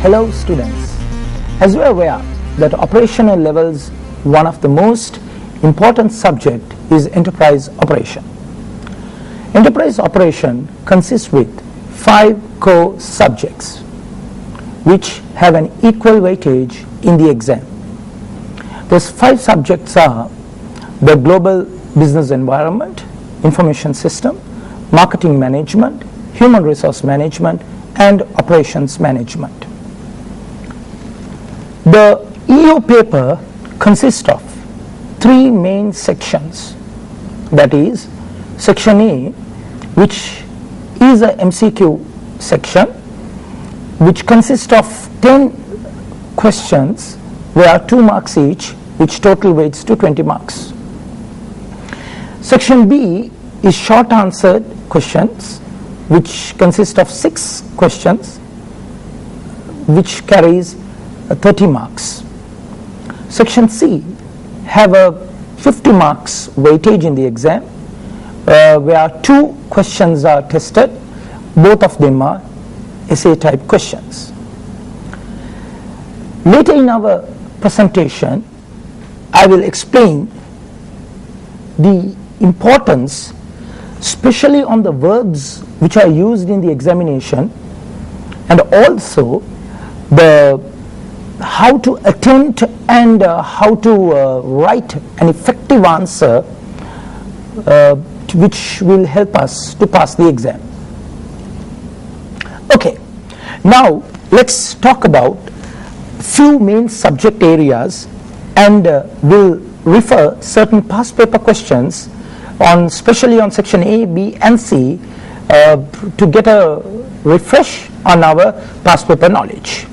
Hello students, as you are aware that operational levels, one of the most important subject is enterprise operation. Enterprise operation consists with 5 core subjects which have an equal weightage in the exam. Those 5 subjects are the global business environment, information system, marketing management, human resource management, and operations management. The EU paper consists of 3 main sections, that is section A, which is a MCQ section which consists of 10 questions where 2 marks each, which total weights to 20 marks. Section B is short answered questions which consist of 6 questions which carries 30 marks. Section C have a 50 marks weightage in the exam where 2 questions are tested, both of them are essay type questions. Later in our presentation I will explain the importance, especially on the verbs which are used in the examination, and also how to attempt and how to write an effective answer which will help us to pass the exam. Okay, now let's talk about few main subject areas, and we'll refer certain past paper questions on, especially on section A, B and C, to get a refresh on our past paper knowledge.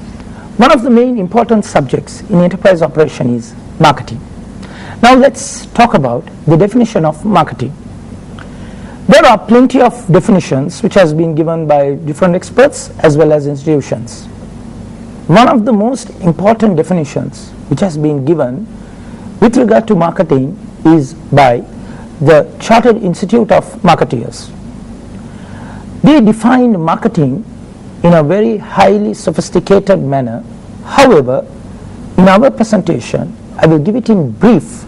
One of the main important subjects in enterprise operation is marketing. Now let's talk about the definition of marketing. There are plenty of definitions which has been given by different experts as well as institutions. One of the most important definitions which has been given with regard to marketing is by the Chartered Institute of Marketeers. They defined marketing in a very highly sophisticated manner. However, in our presentation I will give it in brief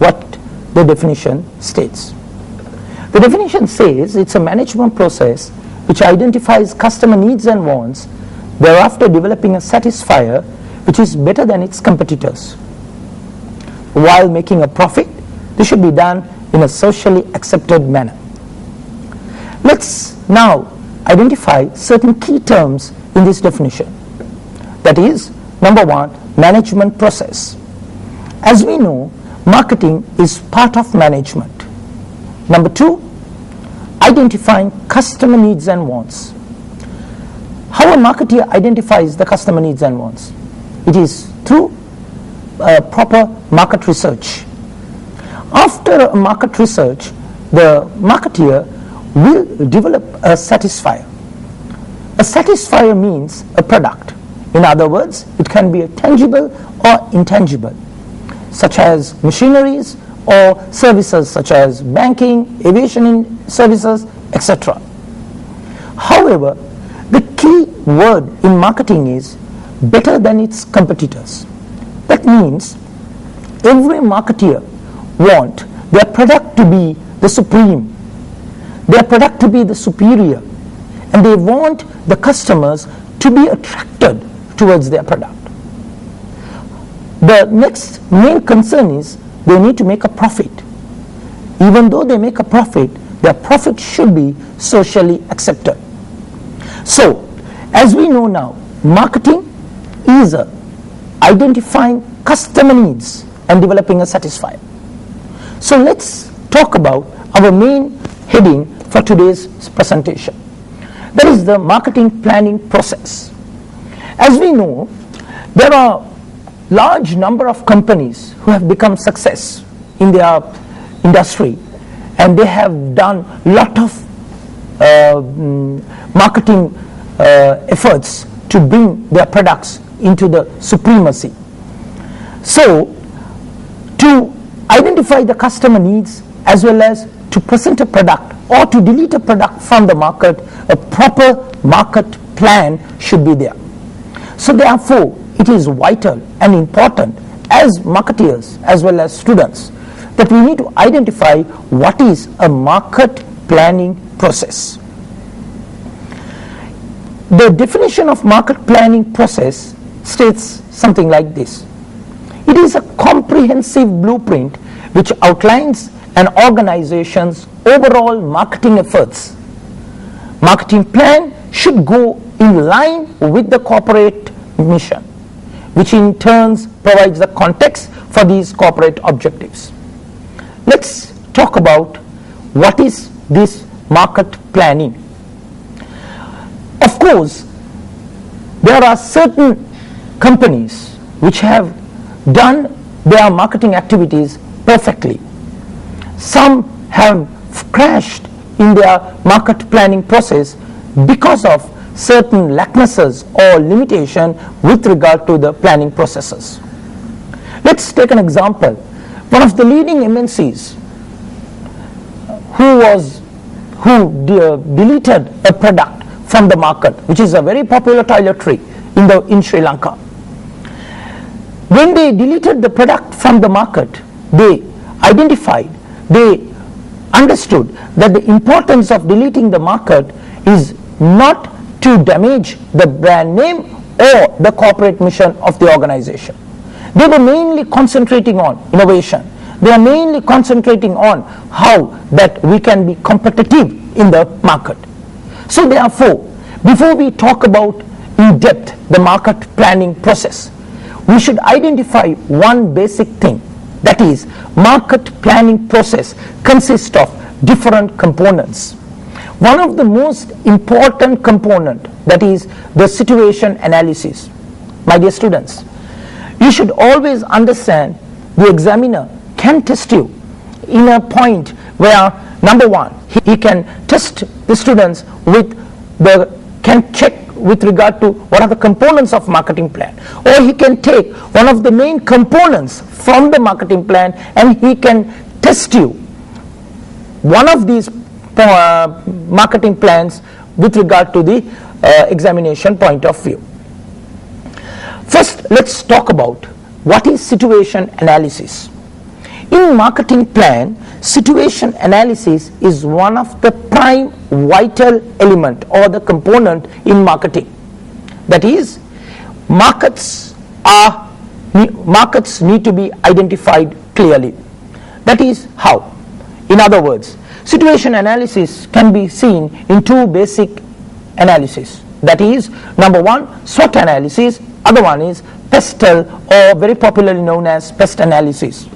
what the definition states. The definition says it's a management process which identifies customer needs and wants, thereafter developing a satisfier which is better than its competitors. While making a profit, this should be done in a socially accepted manner. Let's now identify certain key terms in this definition. That is, number 1, management process. As we know, marketing is part of management. Number 2, identifying customer needs and wants. How a marketer identifies the customer needs and wants? It is through proper market research. After market research, the marketer will develop a satisfier. A satisfier means a product. In other words, it can be a tangible or intangible, such as machineries or services such as banking, aviation services, etc. However, the key word in marketing is better than its competitors. That means every marketer wants their product to be the supreme, their product to be the superior, and they want the customers to be attracted towards their product. The next main concern is they need to make a profit. Even though they make a profit, their profit should be socially accepted. So, as we know now, marketing is identifying customer needs and developing a satisfier. So let's talk about our main heading for today's presentation. That is the marketing planning process. As we know, there are large number of companies who have become success in their industry, and they have done lot of marketing efforts to bring their products into the supremacy. So, to identify the customer needs as well as to present a product or to delete a product from the market, a proper market plan should be there. So therefore, it is vital and important as marketeers as well as students that we need to identify what is a market planning process. The definition of market planning process states something like this. It is a comprehensive blueprint which outlines an organization's overall marketing efforts. Marketing plan should go in line with the corporate mission, which in turn provides the context for these corporate objectives. Let's talk about what is this market planning. Of course, there are certain companies which have done their marketing activities perfectly. Some have crashed in their market planning process because of certain lacknesses or limitation with regard to the planning processes. Let's take an example. One of the leading MNCs who deleted a product from the market, which is a very popular toiletry in Sri Lanka. When they deleted the product from the market, they understood that the importance of deleting the market is not to damage the brand name or the corporate mission of the organization. They were mainly concentrating on innovation. They are mainly concentrating on how that we can be competitive in the market. So therefore, before we talk about in depth the market planning process, we should identify one basic thing, that is, market planning process consists of different components. One of the most important component, that is the situation analysis. My dear students, you should always understand the examiner can test you in a point where, number one, he can test the students can check with regard to what are the components of marketing plan, or he can take one of the main components from the marketing plan and he can test you one of these marketing plans with regard to the examination point of view. First, let's talk about what is situation analysis. In marketing plan, situation analysis is one of the prime vital element or the component in marketing. That is, markets need to be identified clearly. That is how. In other words, situation analysis can be seen in two basic analysis. That is, number one, SWOT analysis, other one is PESTEL, or very popularly known as Pest Analysis.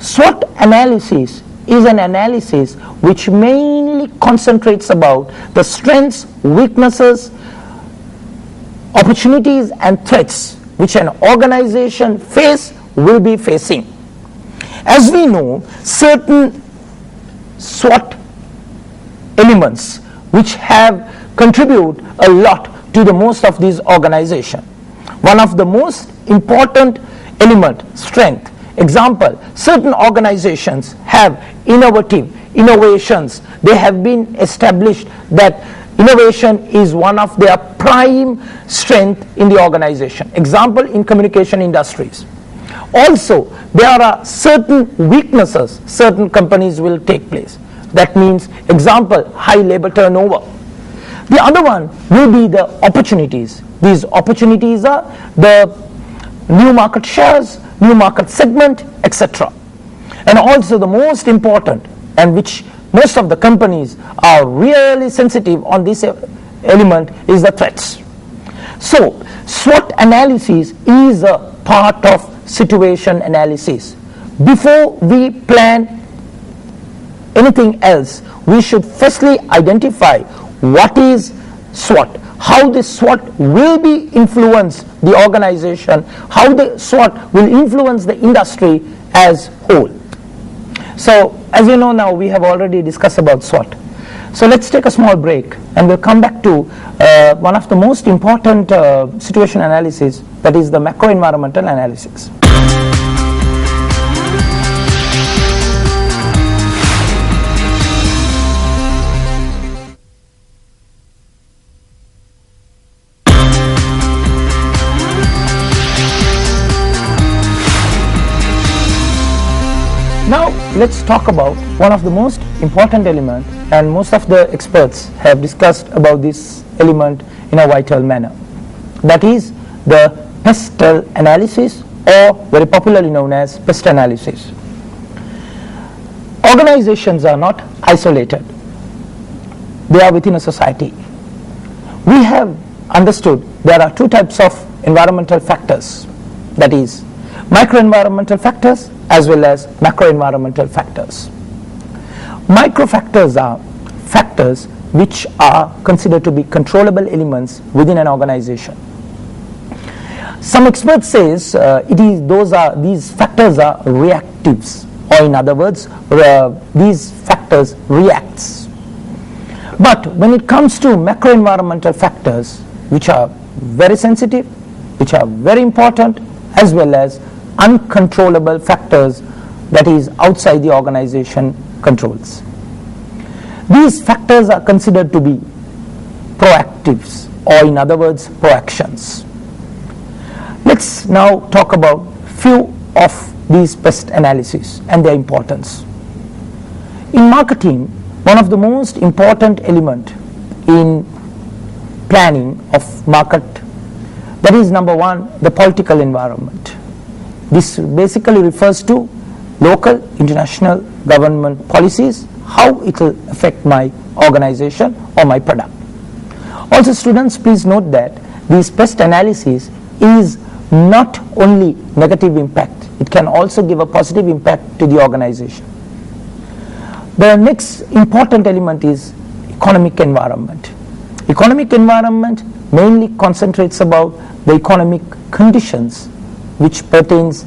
SWOT analysis is an analysis which mainly concentrates about the strengths, weaknesses, opportunities and threats which an organization will be facing. As we know, certain SWOT elements which have contribute a lot to the most of these organizations. One of the most important element, strength. Example, certain organizations have innovations. They have been established that innovation is one of their prime strength in the organization. Example, in communication industries. Also, there are certain weaknesses certain companies will take place. That means, example, high labor turnover. The other one will be the opportunities. These opportunities are the new market shares, new market segment, etc. And also the most important, and which most of the companies are really sensitive on this element, is the threats. So SWOT analysis is a part of situation analysis. Before we plan anything else, we should firstly identify what is SWOT, how the SWOT will be influence the organization, how the SWOT will influence the industry as whole. So as you know now, we have already discussed about SWOT. So let's take a small break and we'll come back to one of the most important situation analysis, that is the macro environmental analysis. let's talk about one of the most important elements, and most of the experts have discussed about this element in a vital manner. That is the pest analysis, or very popularly known as pest analysis. Organizations are not isolated. They are within a society. We have understood there are two types of environmental factors, that is microenvironmental factors as well as macroenvironmental factors. Micro factors are factors which are considered to be controllable elements within an organization. Some experts says these factors are reactives, or in other words, these factors reacts. But when it comes to macroenvironmental factors, which are very sensitive, which are very important, as well as uncontrollable factors, that is outside the organization controls. These factors are considered to be proactives, or in other words, proactions. Let's now talk about few of these pest analysis and their importance. In marketing, one of the most important element in planning of market, that is number one, the political environment. This basically refers to local, international government policies, how it will affect my organization or my product. Also, students, please note that this pest analysis is not only negative impact, it can also give a positive impact to the organization. The next important element is economic environment. Economic environment mainly concentrates about the economic conditions which pertains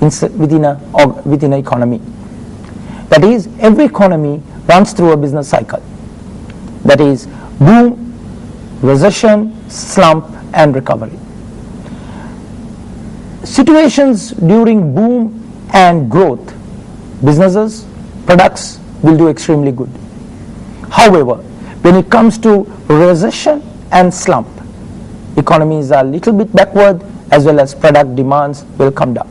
within an economy. That is, every economy runs through a business cycle. That is boom, recession, slump and recovery. Situations during boom and growth, businesses, products will do extremely good. However, when it comes to recession and slump, economies are a little bit backward, as well as product demands will come down.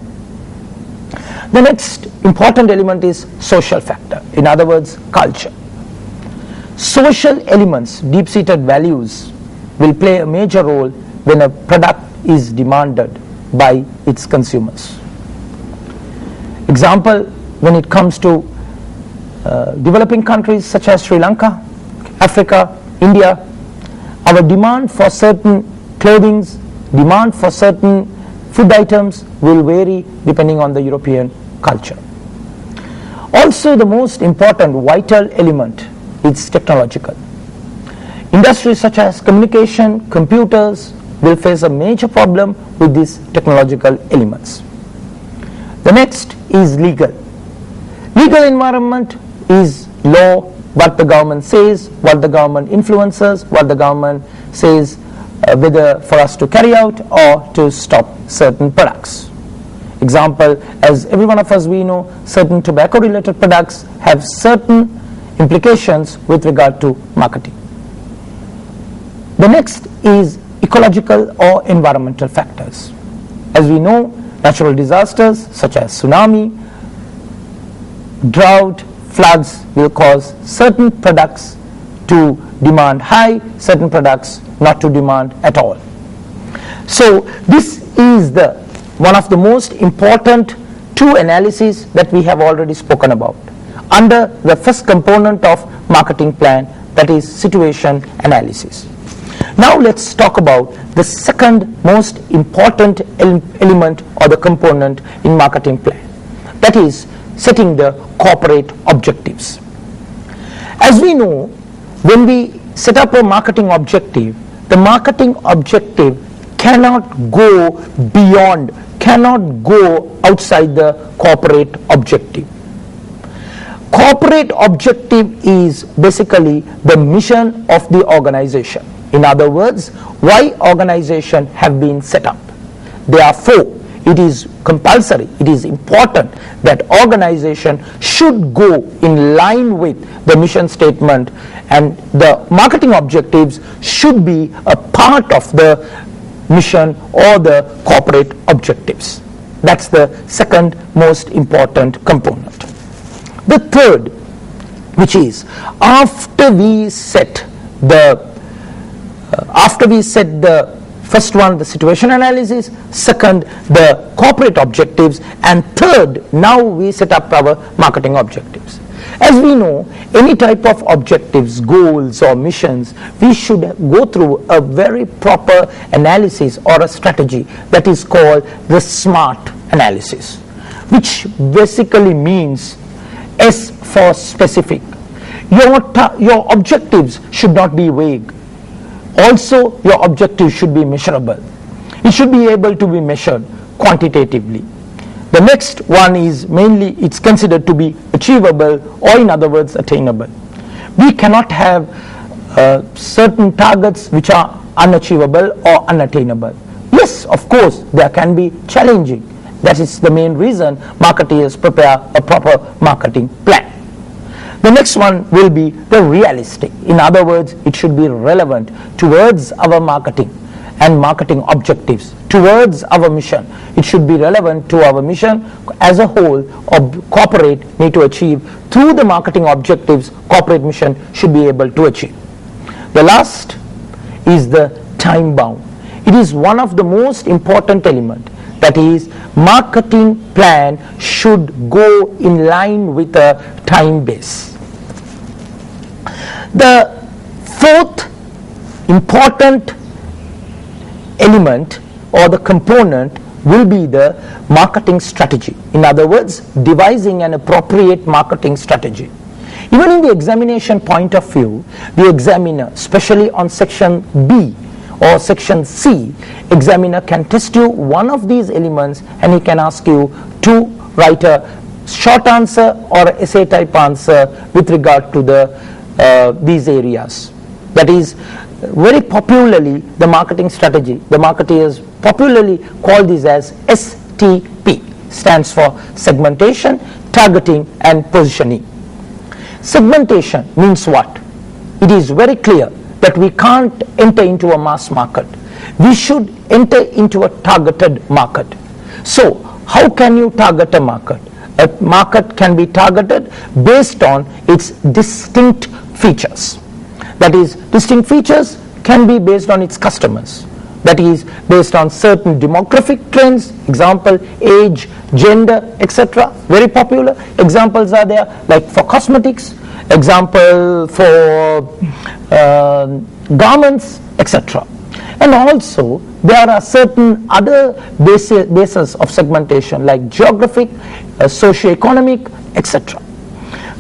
The next important element is social factor, in other words, culture. Social elements, deep-seated values, will play a major role when a product is demanded by its consumers. Example, when it comes to developing countries such as Sri Lanka, Africa, India, our demand for certain clothing, demand for certain food items will vary depending on the European culture. Also, the most important vital element is technological. Industries such as communication, computers will face a major problem with these technological elements. The next is legal. Legal environment is law, what the government says, what the government influences, what the government says whether for us to carry out or to stop certain products. Example, as every one of us we know, certain tobacco related products have certain implications with regard to marketing. The next is ecological or environmental factors. As we know, natural disasters such as tsunami, drought, floods will cause certain products to demand high, certain products not to demand at all. So this is one of the most important two analyses that we have already spoken about under the first component of marketing plan, that is situation analysis. Now let's talk about the second most important element or the component in marketing plan, that is setting the corporate objectives. As we know, when we set up a marketing objective, the marketing objective cannot go beyond, cannot go outside the corporate objective. Corporate objective is basically the mission of the organization. In other words, why organization have been set up. Therefore, it is compulsory, it is important that organization should go in line with the mission statement, and the marketing objectives should be a part of the mission or the corporate objectives. That's the second most important component. The third, which is after we set the first one, the situation analysis, second, the corporate objectives, and third, now we set up our marketing objectives. As we know, any type of objectives, goals or missions, we should go through a very proper analysis or a strategy that is called the SMART analysis, which basically means S for specific. Your objectives should not be vague. Also, your objectives should be measurable. It should be able to be measured quantitatively. The next one is mainly, it's considered to be achievable, or in other words, attainable. We cannot have certain targets which are unachievable or unattainable. Yes, of course, there can be challenging. That is the main reason marketeers prepare a proper marketing plan. The next one will be the realistic. In other words, it should be relevant towards our marketing and marketing objectives, towards our mission. It should be relevant to our mission as a whole, or corporate need to achieve through the marketing objectives, corporate mission should be able to achieve. The last is the time bound. It is one of the most important element, that is, marketing plan should go in line with a time base. The fourth important element or the component will be the marketing strategy. In other words, devising an appropriate marketing strategy. Even in the examination point of view, the examiner, especially on section B or section C, examiner can test you one of these elements and he can ask you to write a short answer or essay type answer with regard to these areas. That is, very popularly the marketing strategy, the marketeers popularly call this as STP, stands for segmentation, targeting and positioning. Segmentation means what? It is very clear that we can't enter into a mass market. We should enter into a targeted market. So how can you target a market? A market can be targeted based on its distinct features. That is, distinct features can be based on its customers. That is, based on certain demographic trends, example, age, gender, etc. Very popular examples are there, like for cosmetics, example for garments, etc. And also, there are certain other bases of segmentation, like geographic, socio-economic, etc.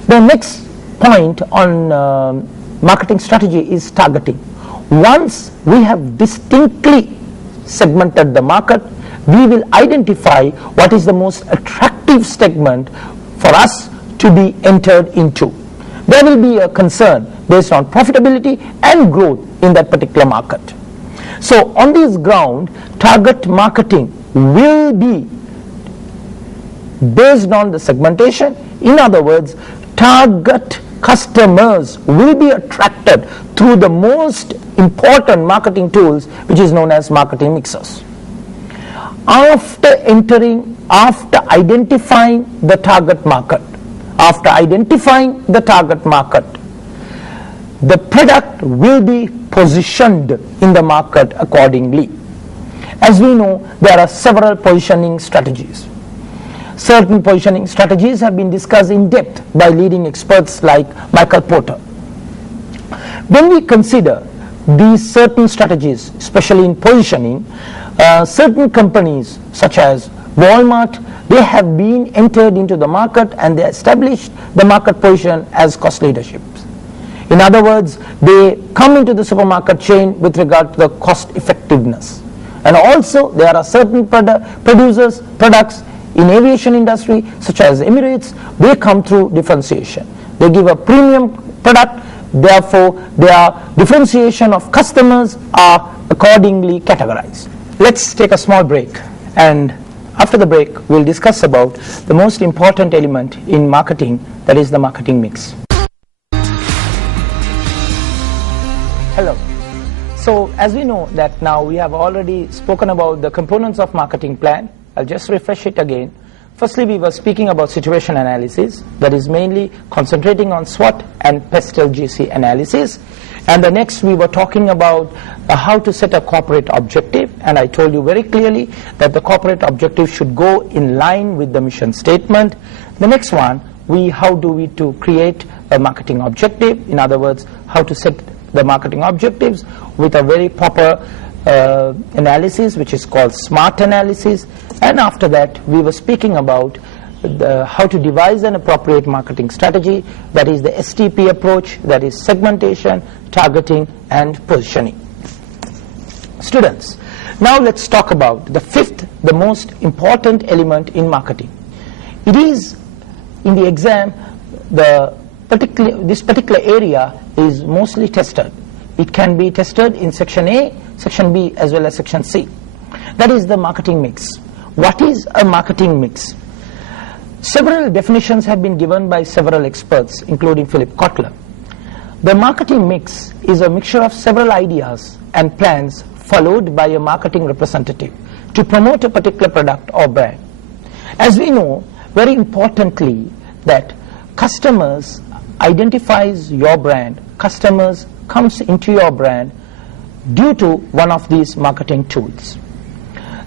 The next point on marketing strategy is targeting. Once we have distinctly segmented the market, we will identify what is the most attractive segment for us to be entered into. There will be a concern based on profitability and growth in that particular market. So on this ground, target marketing will be based on the segmentation. In other words, target customers will be attracted through the most important marketing tools, which is known as marketing mixers. After identifying the target market, the product will be positioned in the market accordingly. As we know, there are several positioning strategies. Certain positioning strategies have been discussed in depth by leading experts like Michael Porter. When we consider these certain strategies, especially in positioning, certain companies such as Walmart, they have been entered into the market and they established the market position as cost leadership. In other words, they come into the supermarket chain with regard to the cost effectiveness. And also there are certain products in aviation industry such as Emirates, they come through differentiation. They give a premium product, therefore their differentiation of customers are accordingly categorized. Let's take a small break, and after the break we'll discuss about the most important element in marketing, that is the marketing mix. Hello. So as we know that now we have already spoken about the components of marketing plan. I'll just refresh it again. firstly we were speaking about situation analysis, that is mainly concentrating on SWOT and Pest LGC analysis. And the next we were talking about how to set a corporate objective, and I told you very clearly that the corporate objective should go in line with the mission statement. The next one, how do we to create a marketing objective, in other words, how to set the marketing objectives with a very proper analysis which is called SMART analysis. And after that we were speaking about how to devise an appropriate marketing strategy, that is the STP approach, that is segmentation, targeting and positioning. Students, now let's talk about the fifth, the most important element in marketing. It is in the exam, this particular area is mostly tested. It can be tested in section A, section B as well as section C. That is the marketing mix. What is a marketing mix? Several definitions have been given by several experts, including Philip Kotler. The marketing mix is a mixture of several ideas and plans followed by a marketing representative to promote a particular product or brand. As we know, very importantly, that customers identifies your brand, customers comes into your brand due to one of these marketing tools.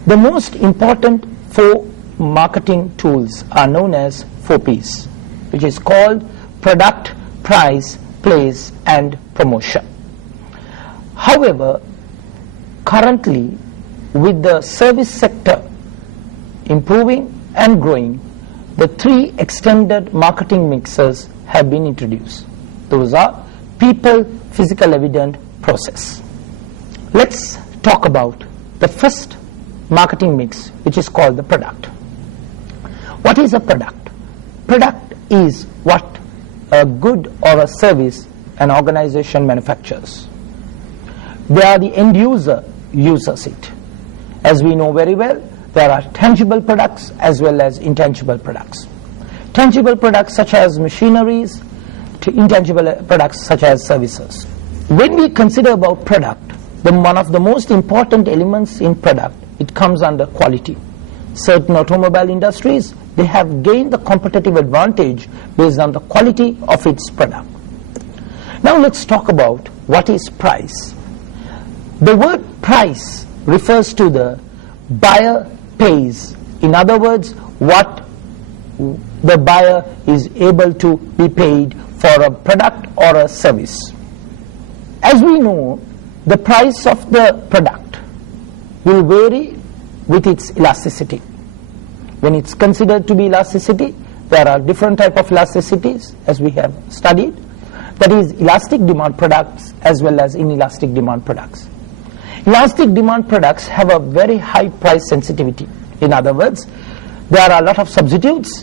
The most important 4 marketing tools are known as 4Ps, which is called product, price, place and promotion. However, currently with the service sector improving and growing, the 3 extended marketing mixes have been introduced. Those are people, physical, evident, process. Let's talk about the first marketing mix, which is called the product. What is a product? Product is what a good or a service an organization manufactures. They are the end user uses it. As we know very well, there are tangible products as well as intangible products. Tangible products such as machineries, to intangible products such as services. When we consider about product, one of the most important elements in product, it comes under quality. Certain automobile industries, they have gained the competitive advantage based on the quality of its product. Now let's talk about what is price. The word price refers to the buyer pays. In other words, what the buyer is able to be paid for a product or a service. As we know, the price of the product will vary with its elasticity. When it's considered to be elasticity, there are different type of elasticities as we have studied. That is elastic demand products as well as inelastic demand products. Elastic demand products have a very high price sensitivity. In other words, there are a lot of substitutes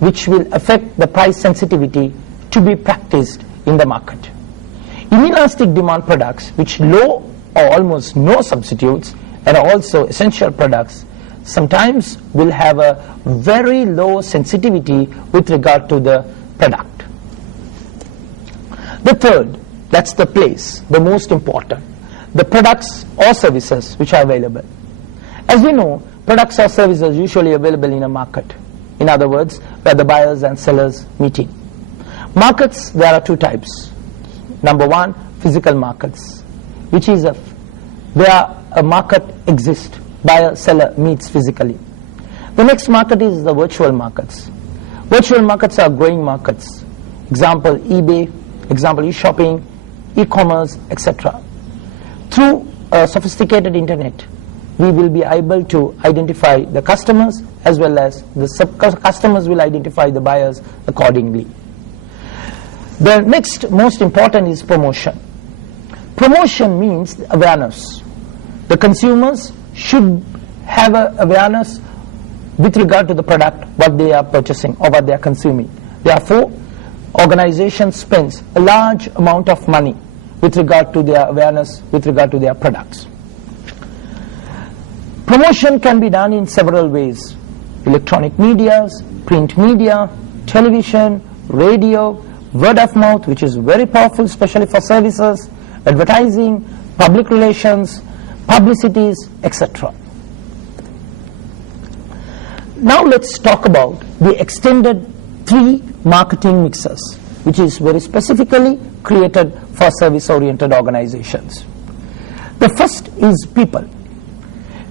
which will affect the price sensitivity to be practiced in the market. Inelastic demand products, which low or almost no substitutes and also essential products, sometimes will have a very low sensitivity with regard to the product. The third, that's the place, the most important, the products or services which are available. As we know, products or services usually available in a market. In other words, where the buyers and sellers meeting. Markets, there are 2 types. Number 1, physical markets, which is where a market exists, buyer seller meets physically. The next market is the virtual markets. Virtual markets are growing markets. Example eBay, example e-shopping, e-commerce, etc. Through a sophisticated internet, we will be able to identify the customers as well as the customers will identify the buyers accordingly. The next most important is promotion. Promotion means awareness. The consumers should have an awareness with regard to the product, what they are purchasing or what they are consuming. Therefore, organizations spends a large amount of money with regard to their awareness, with regard to their products. Promotion can be done in several ways. Electronic medias, print media, television, radio, word of mouth, which is very powerful, especially for services, advertising, public relations, publicities, etc. Now let's talk about the extended 3 marketing mixes, which is very specifically created for service-oriented organizations. The first is people.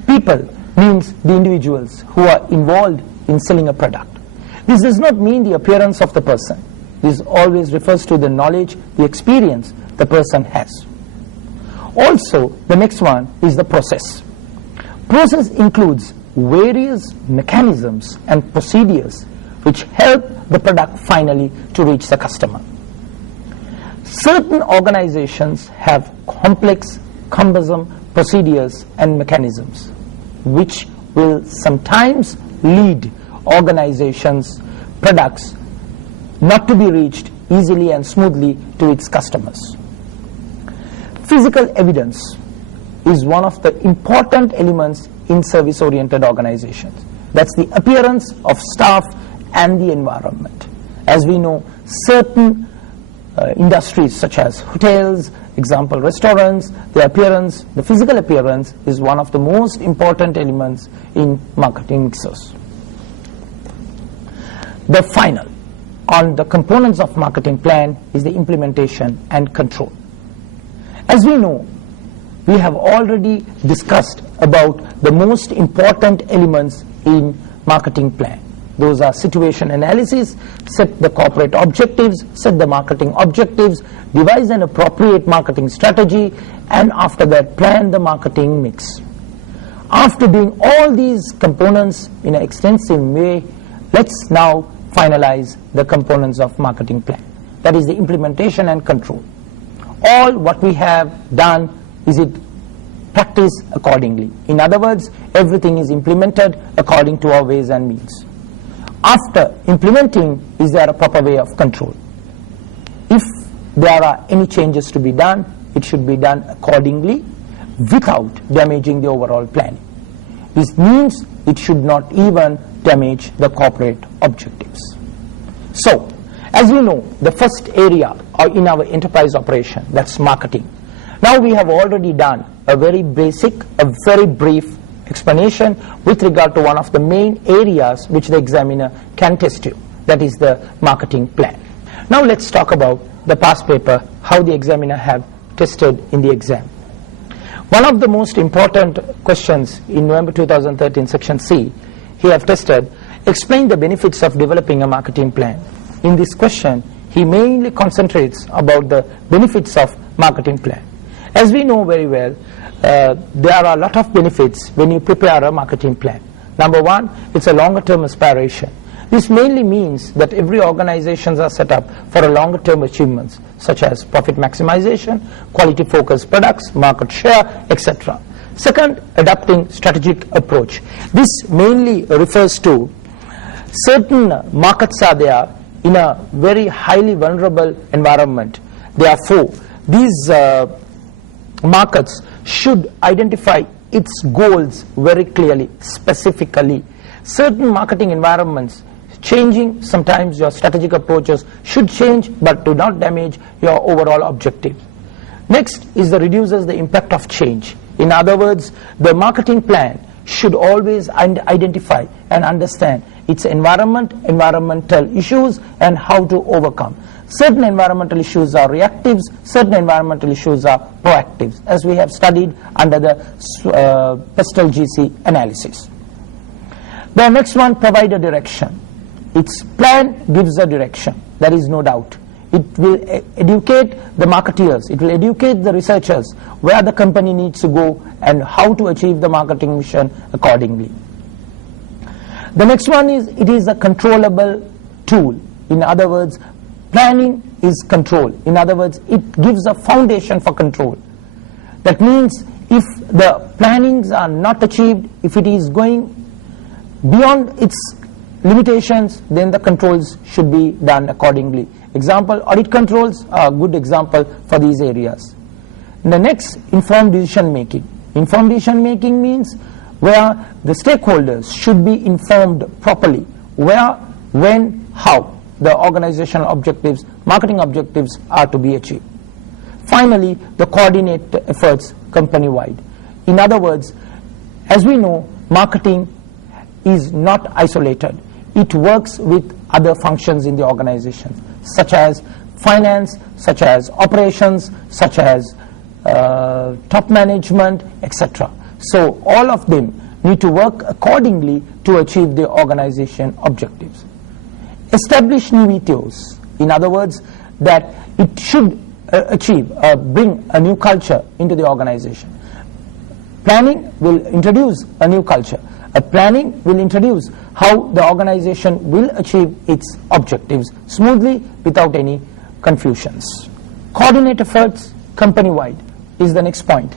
People means the individuals who are involved in selling a product. This does not mean the appearance of the person. This always refers to the knowledge, the experience the person has. Also, the next one is the process. Process includes various mechanisms and procedures which help the product finally to reach the customer. Certain organizations have complex, cumbersome procedures and mechanisms which will sometimes lead organizations' products not to be reached easily and smoothly to its customers. Physical evidence is one of the important elements in service-oriented organizations. That's the appearance of staff and the environment. As we know, certain industries such as hotels, example restaurants, the appearance, the physical appearance is one of the most important elements in marketing mixes. The final on the components of marketing plan is the implementation and control. As we know, we have already discussed about the most important elements in marketing plan. Those are situation analysis, set the corporate objectives, set the marketing objectives, devise an appropriate marketing strategy, and after that plan the marketing mix. After doing all these components in an extensive way, let's now finalize the components of marketing plan. That is the implementation and control. All what we have done is it practice accordingly. In other words, everything is implemented according to our ways and means. After implementing, is there a proper way of control? If there are any changes to be done, it should be done accordingly without damaging the overall planning. This means it should not even damage the corporate objectives. So, as we know, the first area in our enterprise operation, that's marketing. Now we have already done a very basic, a very brief explanation with regard to one of the main areas which the examiner can test you, that is the marketing plan. Now let's talk about the past paper, how the examiner have tested in the exam. One of the most important questions in November 2013 section C, he have tested, explain the benefits of developing a marketing plan. In this question, he mainly concentrates about the benefits of marketing plan. As we know very well, there are a lot of benefits when you prepare a marketing plan. Number one, it's a longer term aspiration. This mainly means that every organizations are set up for a longer term achievements such as profit maximization, quality focused products, market share, etc. Second, adopting strategic approach. This mainly refers to certain markets are there in a very highly vulnerable environment. Therefore, these markets should identify its goals very clearly, specifically. Certain marketing environments changing, sometimes your strategic approaches should change but do not damage your overall objectives. Next is the reduces the impact of change. In other words, the marketing plan should always identify and understand its environmental issues and how to overcome. Certain environmental issues are reactives, certain environmental issues are proactives, as we have studied under the Pest analysis. The next one, provide a direction. Its plan gives a direction, there is no doubt. It will educate the marketeers, it will educate the researchers where the company needs to go and how to achieve the marketing mission accordingly. The next one is, it is a controllable tool. In other words, planning is control. In other words, it gives a foundation for control. That means if the plannings are not achieved, if it is going beyond its limitations, then the controls should be done accordingly. Example, audit controls are a good example for these areas. The next, informed decision making. Informed decision making means where the stakeholders should be informed properly, where, when, how the organizational objectives, marketing objectives are to be achieved. Finally, the coordinate efforts company-wide. In other words, as we know, marketing is not isolated. It works with other functions in the organization, such as finance, such as operations, such as top management, etc. So all of them need to work accordingly to achieve the organization objectives. Establish new ethos, in other words, that it should bring a new culture into the organization. Planning will introduce a new culture. Planning will introduce how the organization will achieve its objectives smoothly without any confusions. Coordinate efforts company-wide is the next point.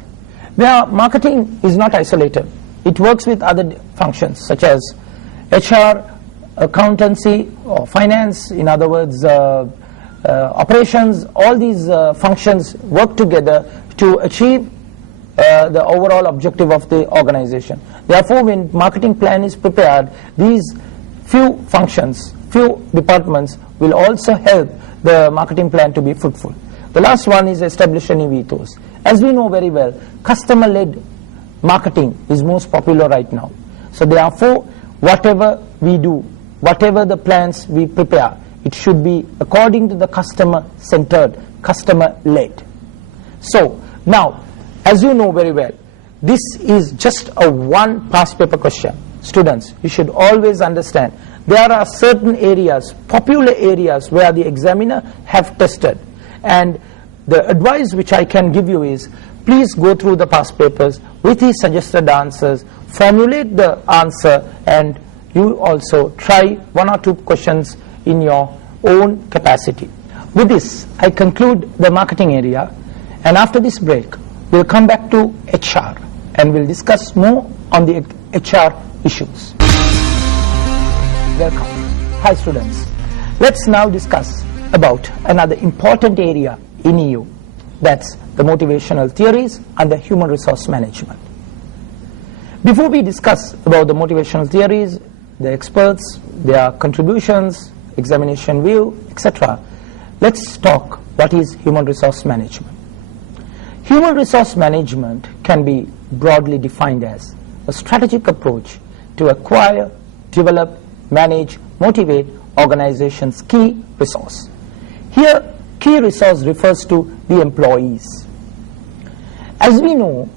Where marketing is not isolated. It works with other functions such as HR, accountancy, or finance, in other words, operations. All these functions work together to achieve the overall objective of the organization. Therefore, when marketing plan is prepared, these few functions, few departments will also help the marketing plan to be fruitful. The last one is establish a new ethos. As we know very well, customer-led marketing is most popular right now. So therefore, whatever we do, whatever the plans we prepare, it should be according to the customer-centered, customer-led. So now, as you know very well, this is just a one past paper question. Students, you should always understand there are certain areas, popular areas, where the examiner have tested, and the advice which I can give you is, please go through the past papers with his suggested answers, formulate the answer, and you also try one or two questions in your own capacity. With this, I conclude the marketing area, and after this break, we'll come back to HR and we'll discuss more on the HR issues. Welcome. Hi students. Let's now discuss about another important area in EU, that's the motivational theories and the human resource management. Before we discuss about the motivational theories, the experts, their contributions, examination view, etc., let's talk what is human resource management. Human resource management can be broadly defined as a strategic approach to acquire, develop, manage, motivate organization's key resource. Here, key resource refers to the employees. As we know,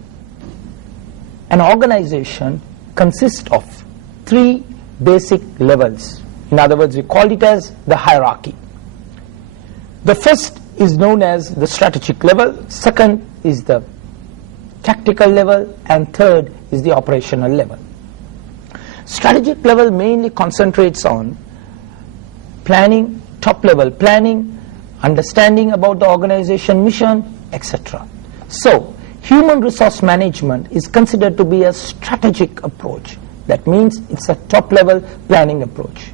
an organization consists of three basic levels. In other words, we call it as the hierarchy. The first is known as the strategic level, second is the tactical level, and third is the operational level. Strategic level mainly concentrates on planning, top level planning, understanding about the organization mission, etc. So, human resource management is considered to be a strategic approach. That means it's a top level planning approach.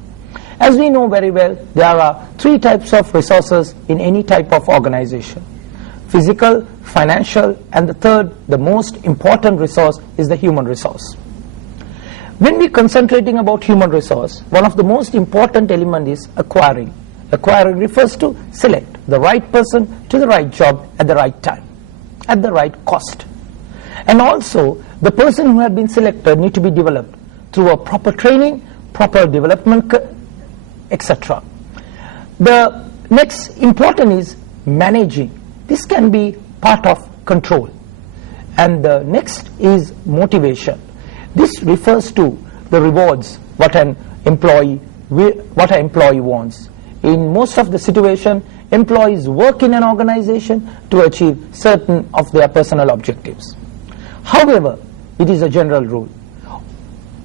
As we know very well, there are three types of resources in any type of organization: physical, financial, and the third, the most important resource, is the human resource. When we are concentrating about human resource, one of the most important element is acquiring. Acquiring refers to select the right person to the right job at the right time, at the right cost. And also, the person who had been selected need to be developed through a proper training, proper development, etc. The next important is managing. This can be part of control. And the next is motivation. This refers to the rewards what an employee wants. In most of the situation, employees work in an organization to achieve certain of their personal objectives. However, it is a general rule.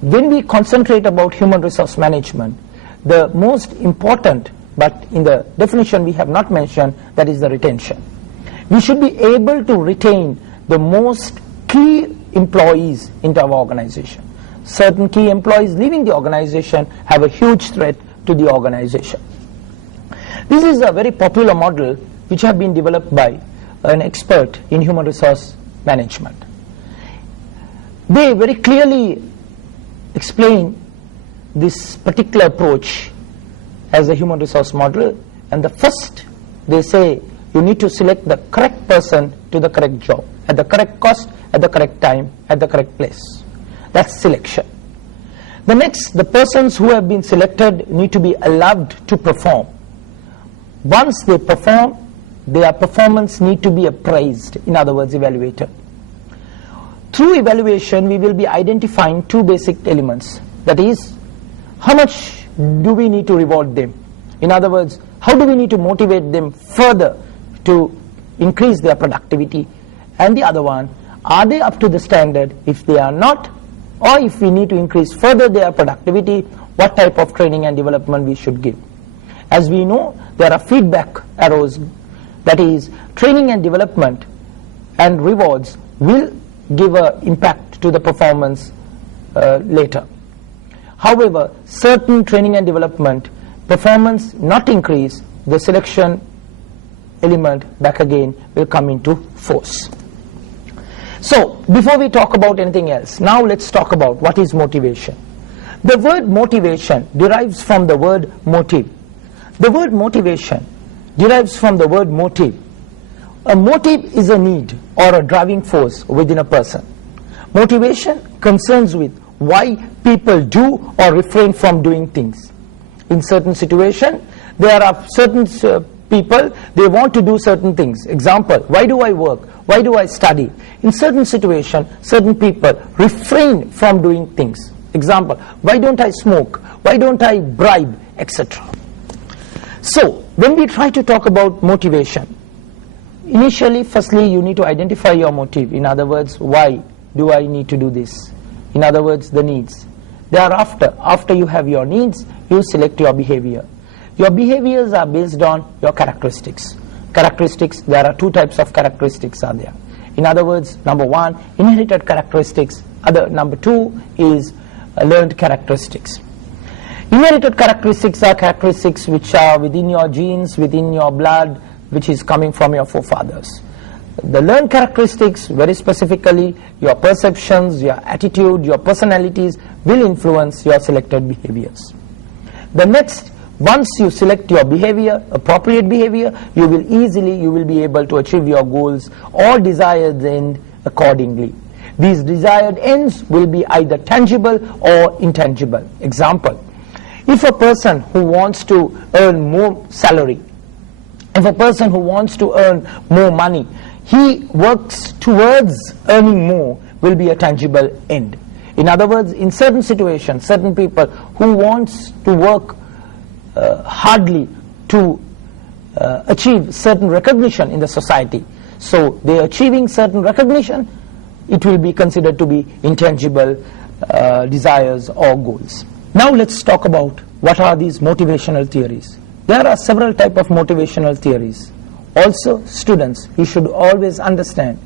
When we concentrate about human resource management, the most important, but in the definition we have not mentioned, that is the retention. We should be able to retain the most key employees into our organization. Certain key employees leaving the organization have a huge threat to the organization. This is a very popular model which have been developed by an expert in human resource management. They very clearly explain this particular approach as a human resource model, and the first they say you need to select the correct person to the correct job at the correct cost, at the correct time, at the correct place. That's selection. The next, the persons who have been selected need to be allowed to perform. Once they perform, their performance need to be appraised, in other words evaluated. Through evaluation we will be identifying two basic elements, that is, how much do we need to reward them, in other words how do we need to motivate them further to increase their productivity, and the other one, are they up to the standard? If they are not, or if we need to increase further their productivity, what type of training and development we should give. As we know, there are feedback arrows, that is, training and development and rewards will give an impact to the performance later. However, certain training and development performance not increase, the selection element back again will come into force. So before we talk about anything else, now let's talk about what is motivation. The word motivation derives from the word motive. The word motivation derives from the word motive. A motive is a need or a driving force within a person. Motivation concerns with why people do or refrain from doing things. In certain situation, there are certain people, they want to do certain things. Example, why do I work? Why do I study? In certain situation, certain people refrain from doing things. Example, why don't I smoke? Why don't I bribe? Etc. So, when we try to talk about motivation, initially, firstly, you need to identify your motive. In other words, why do I need to do this? In other words, the needs. Thereafter, after you have your needs, you select your behavior. Your behaviors are based on your characteristics. Characteristics, there are two types of characteristics are there. In other words, number one, inherited characteristics. Number two is learned characteristics. Inherited characteristics are characteristics which are within your genes, within your blood, which is coming from your forefathers. The learned characteristics, very specifically your perceptions, your attitude, your personalities will influence your selected behaviors. The next, once you select your behavior, appropriate behavior, you will be able to achieve your goals or desired end accordingly. These desired ends will be either tangible or intangible. Example, if a person who wants to earn more salary, if a person who wants to earn more money, he works towards earning more, will be a tangible end. In other words, in certain situations, certain people who wants to work hardly to achieve certain recognition in the society, so they are achieving certain recognition, it will be considered to be intangible desires or goals. Now let's talk about what are these motivational theories. There are several types of motivational theories. Also, students, you should always understand,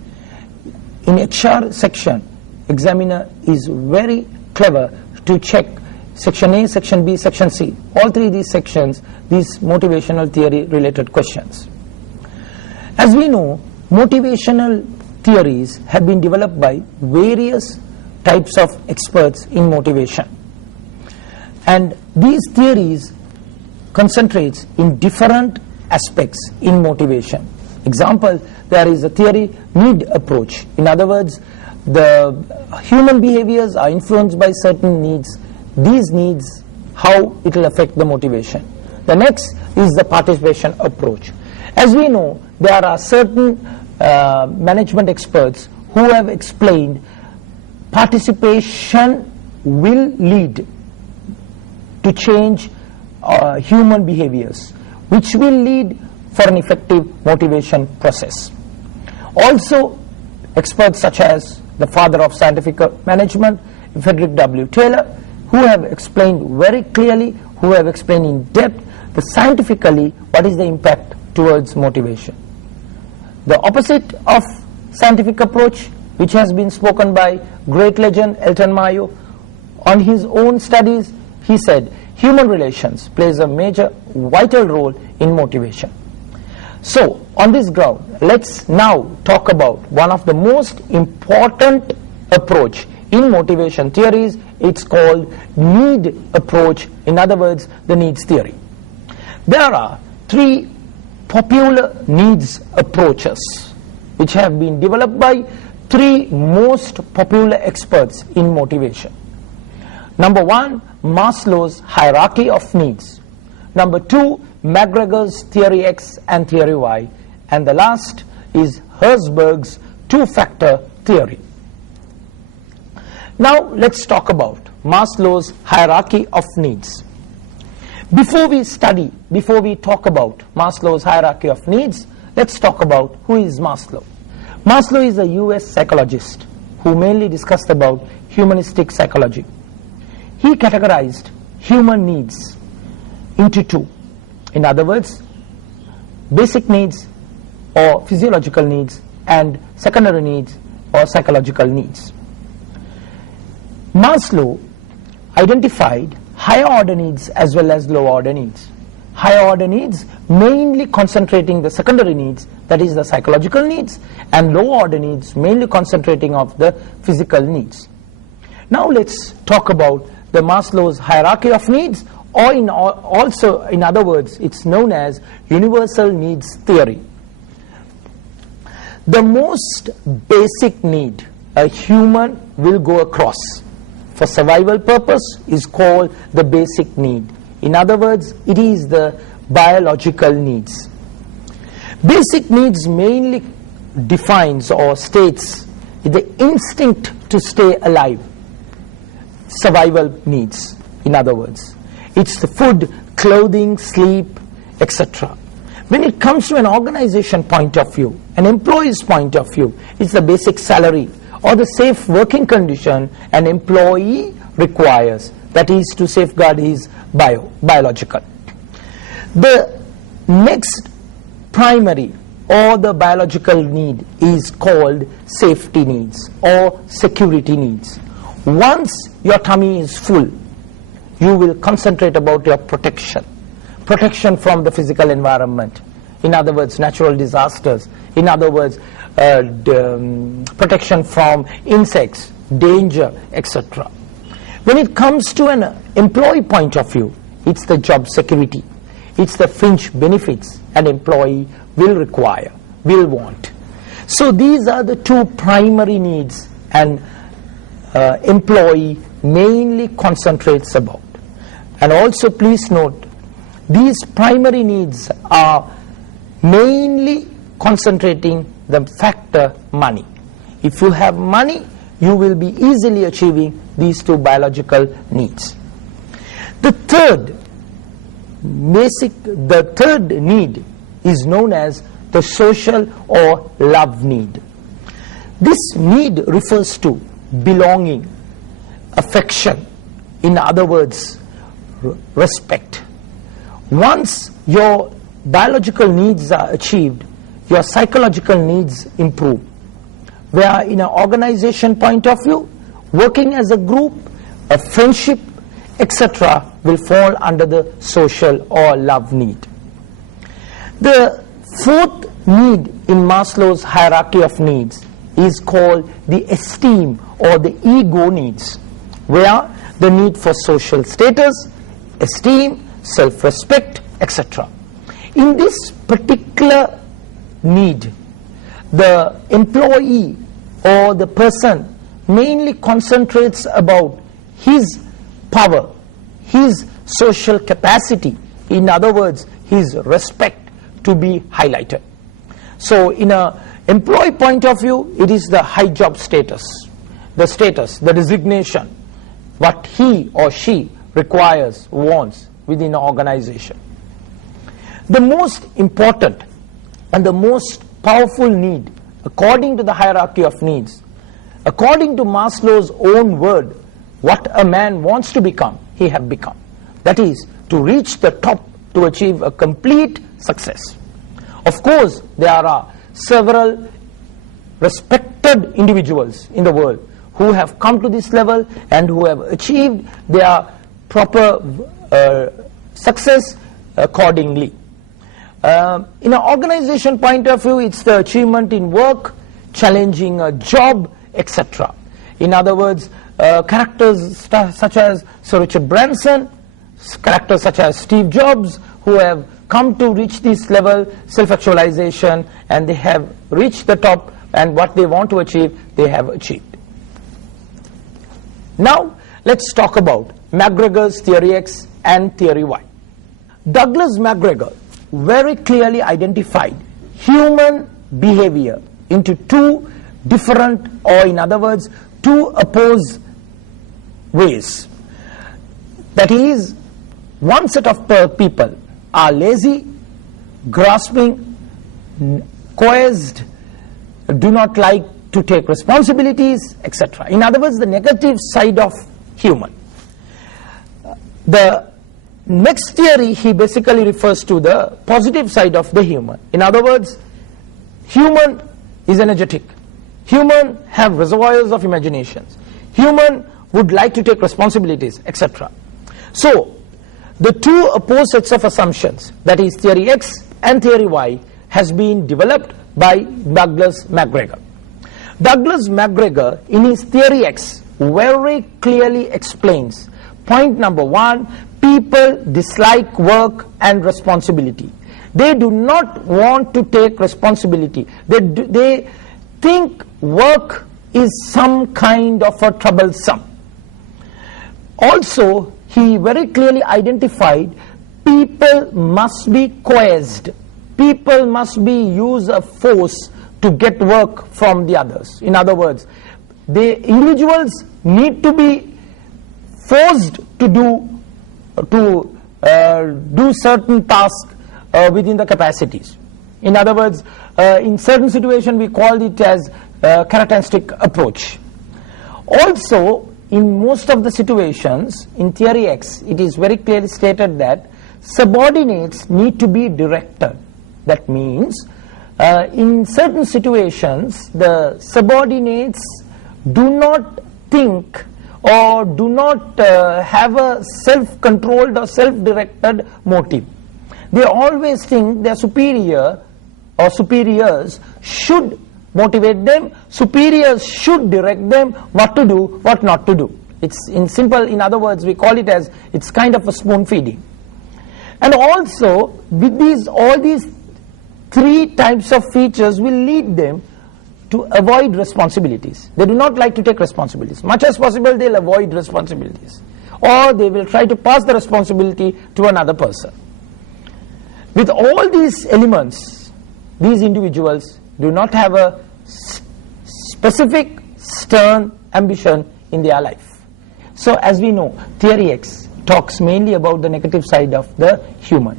in HR section, examiner is very clever to check section A, section B, section C. All three of these sections, these motivational theory related questions. As we know, motivational theories have been developed by various types of experts in motivation. And these theories concentrates in different aspects in motivation. Example, there is a theory need approach. In other words, the human behaviors are influenced by certain needs. These needs, how it will affect the motivation. The next is the participation approach. As we know, there are certain management experts who have explained participation will lead to change human behaviors, which will lead for an effective motivation process. Also, experts such as the father of scientific management, Frederick W. Taylor, who have explained very clearly, who have explained in depth, the scientifically what is the impact towards motivation. The opposite of scientific approach, which has been spoken by great legend Elton Mayo, on his own studies, he said, human relations plays a major vital role in motivation. So, on this ground, let's now talk about one of the most important approach in motivation theories. It's called need approach, in other words, the needs theory. There are three popular needs approaches which have been developed by three most popular experts in motivation. Number 1, Maslow's hierarchy of needs. Number 2, McGregors Theory X and Theory Y. And the last is Herzberg's two-factor theory. Now let's talk about Maslow's hierarchy of needs. Before we talk about Maslow's hierarchy of needs, let's talk about who is Maslow. Maslow is a US psychologist who mainly discussed about humanistic psychology. He categorized human needs into two. In other words, basic needs or physiological needs and secondary needs or psychological needs. Maslow identified higher order needs as well as lower order needs. Higher order needs mainly concentrating the secondary needs, that is the psychological needs, and lower order needs mainly concentrating of the physical needs. Now let's talk about the Maslow's hierarchy of needs, or also in other words it's known as universal needs theory. The most basic need a human will go across for survival purpose is called the basic need. In other words, it is the biological needs. Basic needs mainly defines or states the instinct to stay alive, survival needs. In other words, it's the food, clothing, sleep, etc. When it comes to an organization point of view, an employee's point of view, it's the basic salary or the safe working condition an employee requires, that is to safeguard his biological. The next primary or the biological need is called safety needs or security needs. Once your tummy is full, you will concentrate about your protection from the physical environment, in other words natural disasters, in other words protection from insects, danger, etc. When it comes to an employee point of view, it's the job security, it's the fringe benefits an employee will require, will want. So these are the two primary needs an employee mainly concentrates about. And also please note, these primary needs are mainly concentrating the factor money. If you have money, you will be easily achieving these two biological needs. The third need is known as the social or love need. This need refers to belonging, affection, in other words respect. Once your biological needs are achieved, your psychological needs improve. Where in an organization point of view, working as a group, a friendship, etc. will fall under the social or love need. The fourth need in Maslow's hierarchy of needs is called the esteem or the ego needs, where the need for social status, esteem, self-respect, etc. In this particular need, the employee or the person mainly concentrates about his power, his social capacity, in other words his respect to be highlighted. So in an employee point of view, it is the high job status, the designation, what he or she requires, wants within an organization. The most important and the most powerful need according to the hierarchy of needs, according to Maslow's own word, what a man wants to become, he have become. That is, to reach the top, to achieve a complete success. Of course, there are several respected individuals in the world who have come to this level and who have achieved their proper success accordingly. In an organization point of view, it's the achievement in work, challenging a job, etc. In other words, characters such as Sir Richard Branson, characters such as Steve Jobs, who have come to reach this level, self-actualization, and they have reached the top, and what they want to achieve, they have achieved. Now, let's talk about McGregors Theory X and Theory Y. Douglas McGregor very clearly identified human behavior into two different, or in other words, two opposed ways. That is, one set of people are lazy, grasping, coerced, do not like to take responsibilities, etc. In other words, the negative side of human. The next theory, he basically refers to the positive side of the human. In other words, human is energetic. Human have reservoirs of imaginations. Human would like to take responsibilities, etc. So, the two opposed sets of assumptions, that is Theory X and Theory Y, has been developed by Douglas McGregor. Douglas McGregor, in his Theory X, very clearly explains point number one: people dislike work and responsibility. They do not want to take responsibility. They think work is some kind of a troublesome. Also, he very clearly identified people must be coerced. People must be used of force to get work from the others. In other words, the individuals need to be forced to do certain tasks within the capacities. In other words, in certain situations we call it as characteristic approach. Also, in most of the situations in Theory X, it is very clearly stated that subordinates need to be directed. That means in certain situations the subordinates do not think or do not have a self-controlled or self-directed motive. They always think their superior or superiors should motivate them, superiors should direct them what to do, what not to do. It's in simple, in other words, we call it as, it's kind of a spoon feeding. And also, with all these three types of features will lead them to avoid responsibilities. They do not like to take responsibilities. Much as possible, they'll avoid responsibilities, or they will try to pass the responsibility to another person. With all these elements, these individuals do not have a specific stern ambition in their life. So as we know, Theory X talks mainly about the negative side of the human.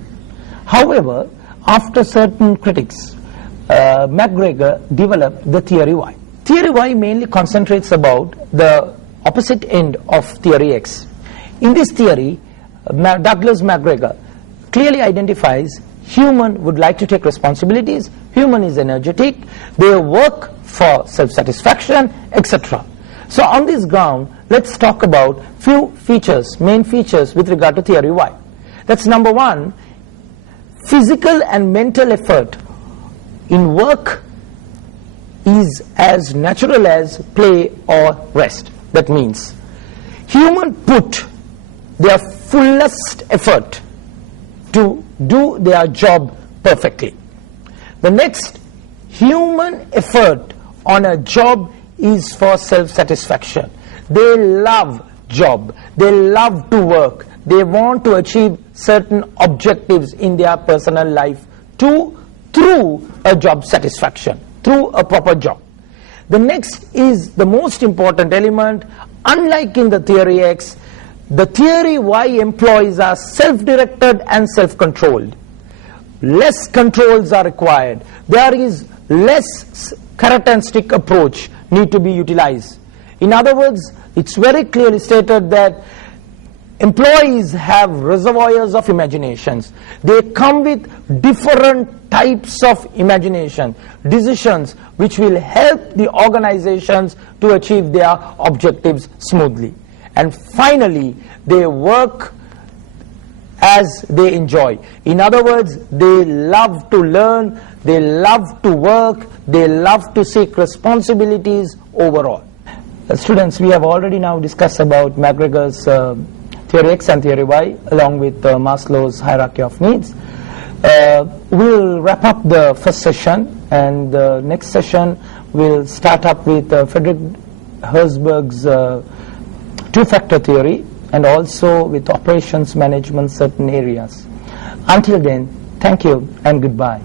However, after certain critics, McGregor developed the Theory Y. Theory Y mainly concentrates about the opposite end of Theory X. In this theory, Douglas McGregor clearly identifies human would like to take responsibilities, human is energetic, they work for self-satisfaction, etc. So on this ground, let's talk about few features, main features with regard to Theory Y. That's number one: physical and mental effort in work is as natural as play or rest. That means human put their fullest effort to do their job perfectly. The next, human effort on a job is for self-satisfaction. They love job, they love to work, they want to achieve certain objectives in their personal life through a job satisfaction, through a proper job. The next is the most important element. Unlike in the Theory X, the Theory Y employees are self-directed and self-controlled. Less controls are required. There is less characteristic approach need to be utilized. In other words, it's very clearly stated that employees have reservoirs of imaginations. They come with different types of imagination, decisions which will help the organizations to achieve their objectives smoothly. And finally, they work as they enjoy. In other words, they love to learn, they love to work, they love to seek responsibilities overall. Students, we have already now discussed about McGregor's Theory X and Theory Y along with Maslow's hierarchy of needs. We'll wrap up the first session, and the next session we'll start up with Frederick Herzberg's two-factor theory, and also with operations management certain areas. Until then, thank you and goodbye.